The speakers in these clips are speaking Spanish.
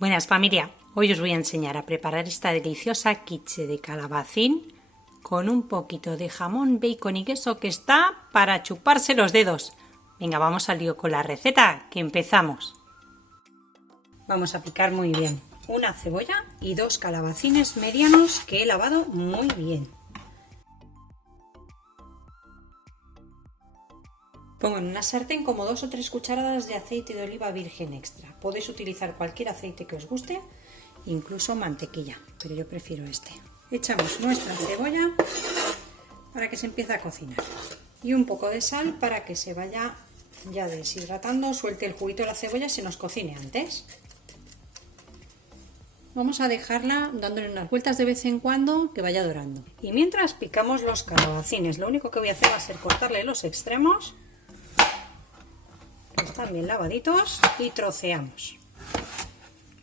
Buenas familia, hoy os voy a enseñar a preparar esta deliciosa quiche de calabacín con un poquito de jamón, bacon y queso que está para chuparse los dedos. Venga, vamos al lío con la receta, que empezamos. Vamos a picar muy bien una cebolla y 2 calabacines medianos que he lavado muy bien. Pongo en una sartén como 2 o 3 cucharadas de aceite de oliva virgen extra. Podéis utilizar cualquier aceite que os guste, incluso mantequilla, pero yo prefiero este. Echamos nuestra cebolla para que se empiece a cocinar y un poco de sal para que se vaya ya deshidratando, suelte el juguito de la cebolla y se nos cocine antes. Vamos a dejarla dándole unas vueltas de vez en cuando que vaya dorando. Y mientras picamos los calabacines, lo único que voy a hacer va a ser cortarle los extremos. Están bien lavaditos y troceamos.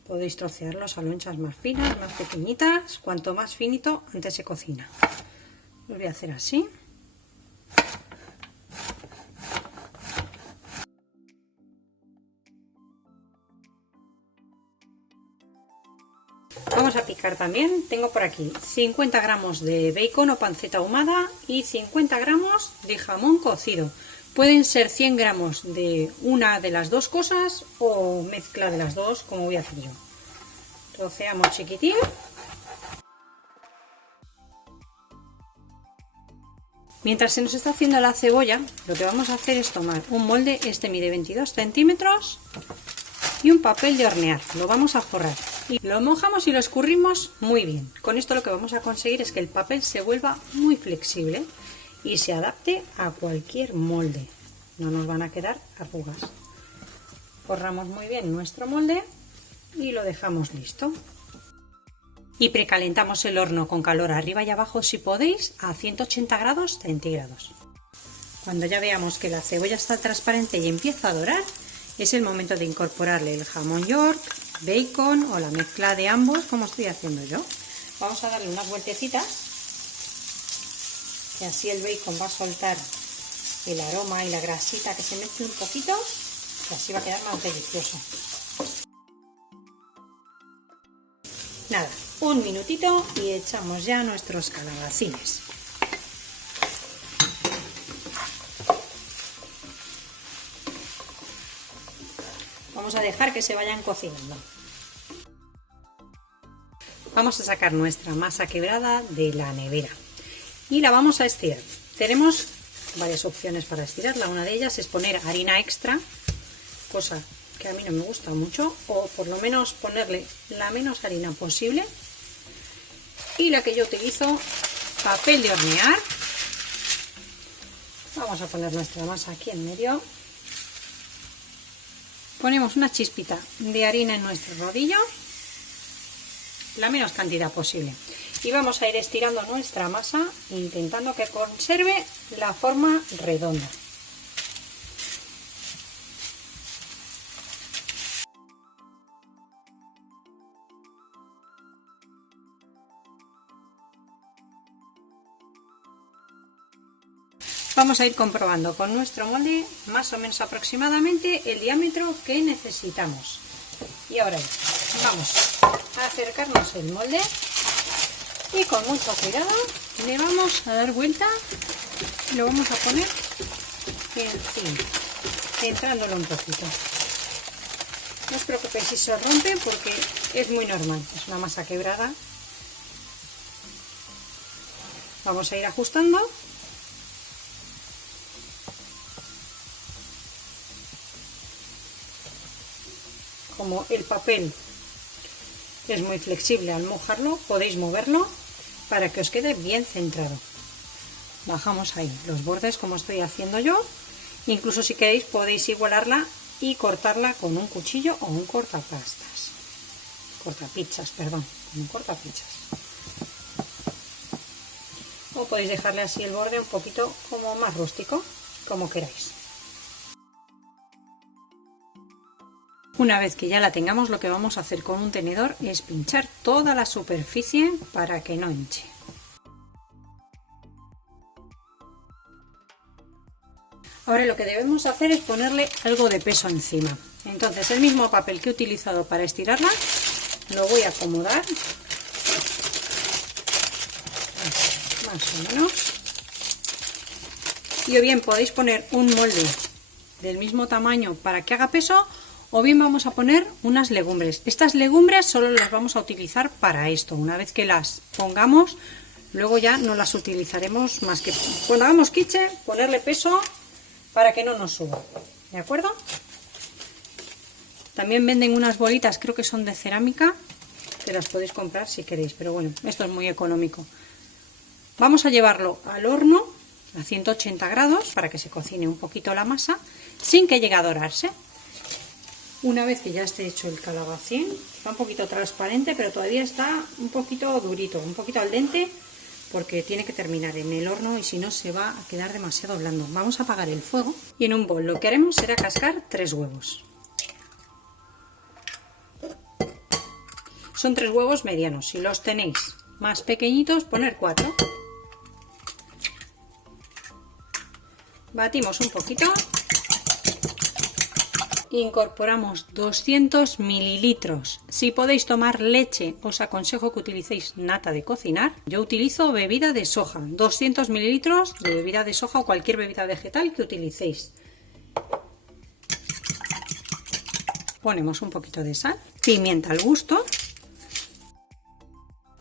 Podéis trocearlos a lonchas más finas, más pequeñitas. Cuanto más finito, antes se cocina. Lo voy a hacer así. Vamos a picar también. Tengo por aquí 50 gramos de bacon o panceta ahumada y 50 gramos de jamón cocido. Pueden ser 100 gramos de una de las dos cosas o mezcla de las dos, como voy a hacer yo. Troceamos chiquitín. Mientras se nos está haciendo la cebolla, lo que vamos a hacer es tomar un molde, este mide 22 centímetros, y un papel de hornear. Lo vamos a forrar. Y lo mojamos y lo escurrimos muy bien. Con esto lo que vamos a conseguir es que el papel se vuelva muy flexible y se adapte a cualquier molde. No nos van a quedar arrugas. Forramos muy bien nuestro molde y lo dejamos listo. Y precalentamos el horno con calor arriba y abajo, si podéis, a 180 grados centígrados. Cuando ya veamos que la cebolla está transparente y empieza a dorar, es el momento de incorporarle el jamón york, bacon o la mezcla de ambos, como estoy haciendo yo. Vamos a darle unas vueltecitas, que así el bacon va a soltar el aroma y la grasita, que se mezcle un poquito, y así va a quedar más delicioso. Nada, un minutito y echamos ya nuestros calabacines. Vamos a dejar que se vayan cocinando. Vamos a sacar nuestra masa quebrada de la nevera y la vamos a estirar. Tenemos varias opciones para estirarla. Una de ellas es poner harina extra, cosa que a mí no me gusta mucho, o por lo menos ponerle la menos harina posible. Y la que yo utilizo, papel de hornear. Vamos a poner nuestra masa aquí en medio. Ponemos una chispita de harina en nuestro rodillo, la menos cantidad posible, y vamos a ir estirando nuestra masa intentando que conserve la forma redonda. Vamos a ir comprobando con nuestro molde más o menos aproximadamente el diámetro que necesitamos. Y ahora vamos a acercarnos el molde y con mucho cuidado le vamos a dar vuelta y lo vamos a poner encima, centrándolo un poquito. No os preocupéis si se rompe porque es muy normal, es una masa quebrada. Vamos a ir ajustando. Como el papel es muy flexible, al mojarlo podéis moverlo para que os quede bien centrado. Bajamos ahí los bordes como estoy haciendo yo. Incluso si queréis podéis igualarla y cortarla con un cuchillo o un cortapizzas, perdón, con un cortapizzas. O podéis dejarle así el borde un poquito como más rústico, como queráis. Una vez que ya la tengamos, lo que vamos a hacer con un tenedor es pinchar toda la superficie para que no hinche. Ahora lo que debemos hacer es ponerle algo de peso encima. Entonces el mismo papel que he utilizado para estirarla, lo voy a acomodar, más o menos, y o bien podéis poner un molde del mismo tamaño para que haga peso, o bien vamos a poner unas legumbres. Estas legumbres solo las vamos a utilizar para esto. Una vez que las pongamos, luego ya no las utilizaremos más que cuando hagamos quiche, ponerle peso para que no nos suba. ¿De acuerdo? También venden unas bolitas, creo que son de cerámica, que las podéis comprar si queréis, pero bueno, esto es muy económico. Vamos a llevarlo al horno a 180 grados para que se cocine un poquito la masa sin que llegue a dorarse. Una vez que ya esté hecho el calabacín, está un poquito transparente, pero todavía está un poquito durito, un poquito al dente, porque tiene que terminar en el horno y si no se va a quedar demasiado blando. Vamos a apagar el fuego y en un bol lo que haremos será cascar 3 huevos. Son 3 huevos medianos. Si los tenéis más pequeñitos, poner 4. Batimos un poquito. Incorporamos 200 mililitros. Si podéis tomar leche, os aconsejo que utilicéis nata de cocinar. Yo utilizo bebida de soja, 200 mililitros de bebida de soja o cualquier bebida vegetal que utilicéis. Ponemos un poquito de sal, pimienta al gusto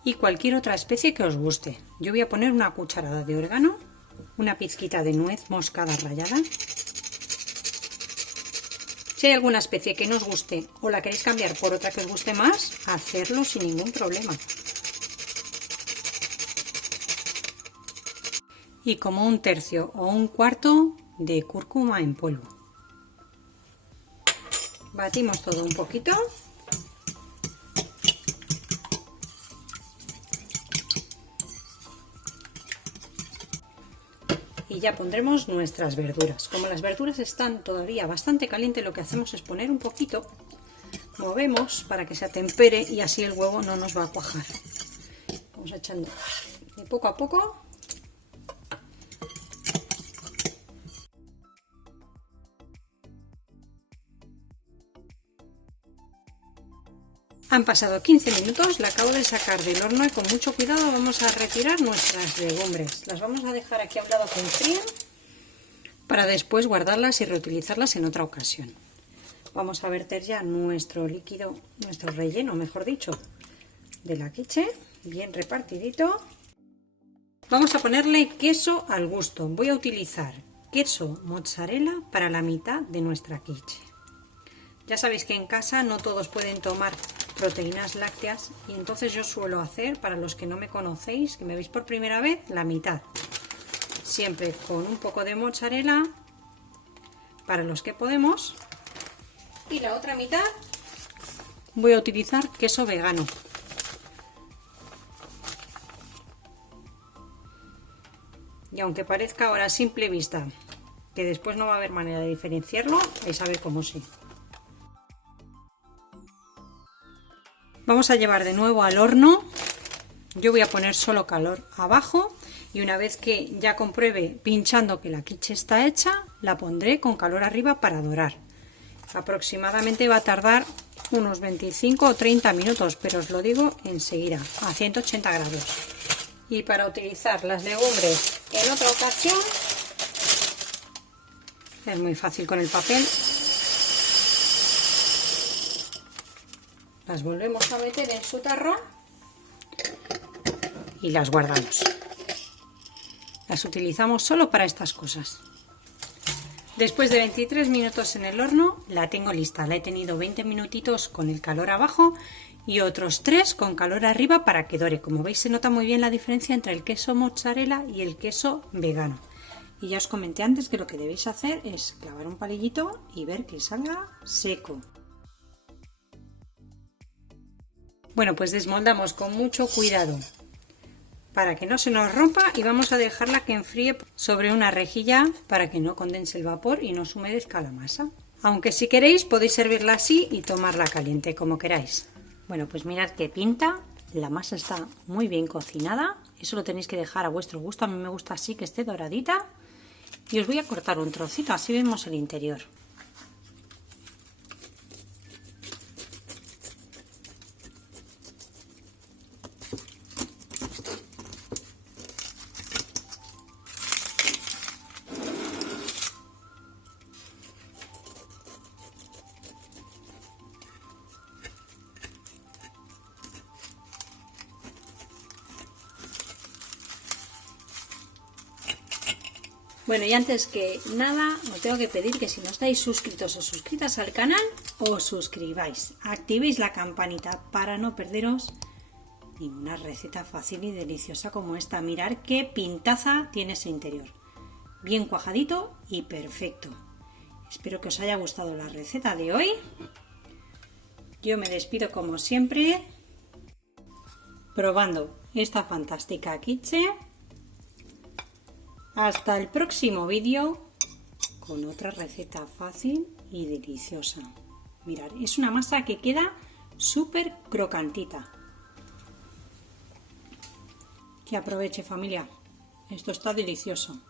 y cualquier otra especie que os guste. Yo voy a poner una cucharada de orégano, una pizquita de nuez moscada rallada. Si hay alguna especie que no os guste o la queréis cambiar por otra que os guste más, hacerlo sin ningún problema. Y como un tercio o un cuarto de cúrcuma en polvo. Batimos todo un poquito. Y ya pondremos nuestras verduras. Como las verduras están todavía bastante calientes, lo que hacemos es poner un poquito, movemos para que se atempere y así el huevo no nos va a cuajar. Vamos echando de poco a poco. Han pasado 15 minutos, la acabo de sacar del horno y con mucho cuidado vamos a retirar nuestras legumbres. Las vamos a dejar aquí a un lado que enfríen para después guardarlas y reutilizarlas en otra ocasión. Vamos a verter ya nuestro líquido, nuestro relleno, mejor dicho, de la quiche, bien repartidito. Vamos a ponerle queso al gusto. Voy a utilizar queso mozzarella para la mitad de nuestra quiche. Ya sabéis que en casa no todos pueden tomar proteínas lácteas y entonces yo suelo hacer, para los que no me conocéis, que me veis por primera vez, la mitad. Siempre con un poco de mozzarella para los que podemos y la otra mitad voy a utilizar queso vegano. Y aunque parezca ahora a simple vista que después no va a haber manera de diferenciarlo, vais a ver cómo sí. Vamos a llevar de nuevo al horno. Yo voy a poner solo calor abajo y una vez que ya compruebe pinchando que la quiche está hecha, la pondré con calor arriba para dorar. Aproximadamente va a tardar unos 25 o 30 minutos, pero os lo digo enseguida, a 180 grados. Y para utilizar las legumbres en otra ocasión, es muy fácil con el papel. Las volvemos a meter en su tarro y las guardamos. Las utilizamos solo para estas cosas. Después de 23 minutos en el horno, la tengo lista. La he tenido 20 minutitos con el calor abajo y otros 3 con calor arriba para que dore. Como veis, se nota muy bien la diferencia entre el queso mozzarella y el queso vegano. Y ya os comenté antes que lo que debéis hacer es clavar un palillito y ver que salga seco. Bueno, pues desmoldamos con mucho cuidado para que no se nos rompa y vamos a dejarla que enfríe sobre una rejilla para que no condense el vapor y no se humedezca la masa. Aunque si queréis podéis servirla así y tomarla caliente, como queráis. Bueno, pues mirad qué pinta, la masa está muy bien cocinada, eso lo tenéis que dejar a vuestro gusto, a mí me gusta así que esté doradita y os voy a cortar un trocito, así vemos el interior. Bueno, y antes que nada, os tengo que pedir que si no estáis suscritos o suscritas al canal, os suscribáis. Activéis la campanita para no perderos ninguna receta fácil y deliciosa como esta. Mirad qué pintaza tiene ese interior. Bien cuajadito y perfecto. Espero que os haya gustado la receta de hoy. Yo me despido como siempre, probando esta fantástica quiche. Hasta el próximo vídeo con otra receta fácil y deliciosa. Mirad, es una masa que queda súper crocantita. Que aproveche, familia. Esto está delicioso.